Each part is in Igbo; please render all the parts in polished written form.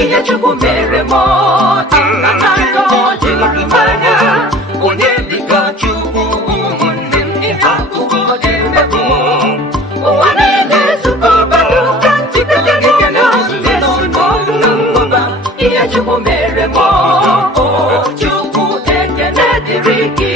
Ihe Chukwu mere m na nazo jiri mara onye dịka Chukwu ụmụnne m ihe akụkọ ga-emebu ụwa niile zukọbara ka ntịkele gị na ezinụlọ na ngọba ihe Chukwu mere m Chukwu ekele dịrị gị.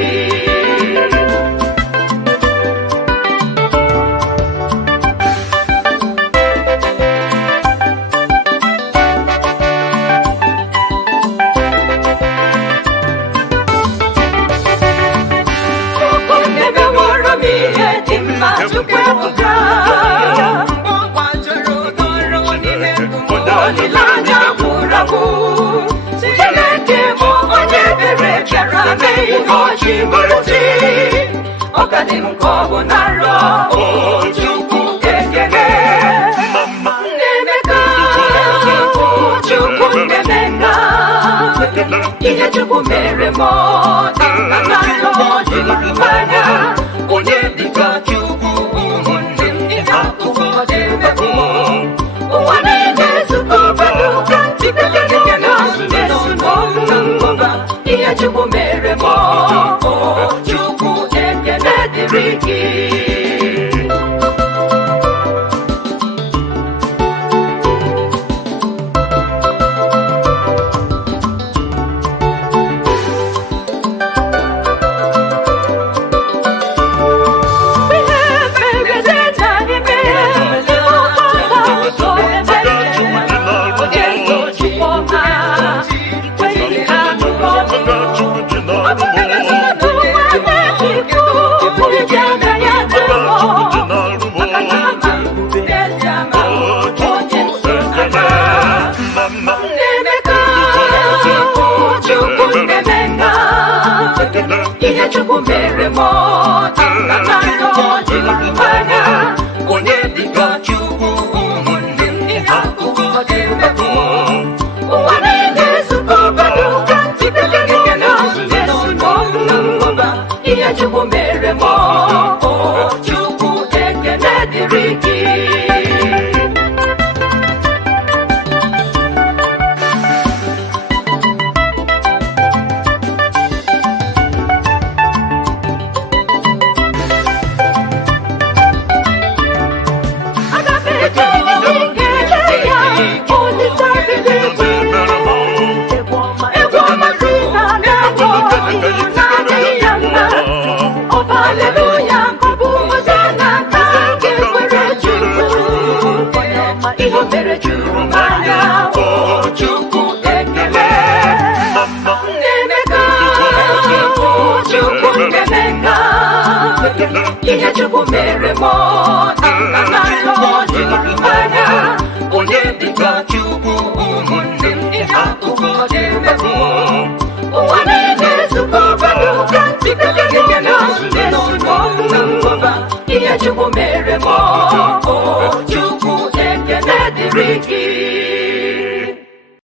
Olileanya gwụrụ Chineke bụ onye ebere bịara mee ihe ọchị mgbochi ọ ka dị m ka ọ bụ na nrọ Chukwu ekele Nnaemeka Chukwu Nnaemeka ihe Chukwu mere m na nazo jiri mara onye dịka Chukwu ụmụnne m ihe akụkọ ga-emebu ụwa niile zukọbara ka ntịkele gị na ezinụlọ na ngọba ihe Chukwu mere m Chukwu ekele dịrị gị. Ihe Chukwu mere m na nazo jiri mara onye dịka Chukwu ụmụnne m ihe akụkọ ga-emebu ụwa niile zukọbara ka ntịkele gị na ezinụlọ na ngọba ihe Chukwu mere m Chukwu ekele dịrị gị. Ihe mere juru m anya Chukwu ekele Nnaemeka Chukwu Nnaemeka ihe Chukwu mere m na nazo jiri mara onye dịka Chukwu ụmụnne m ihe akụkọ ga-emebu ụwa niile zukọbara ka ntịkele gị na ezinụlọ na ngọba ihe Chukwu mere m Chukwu ekele dịrị gị.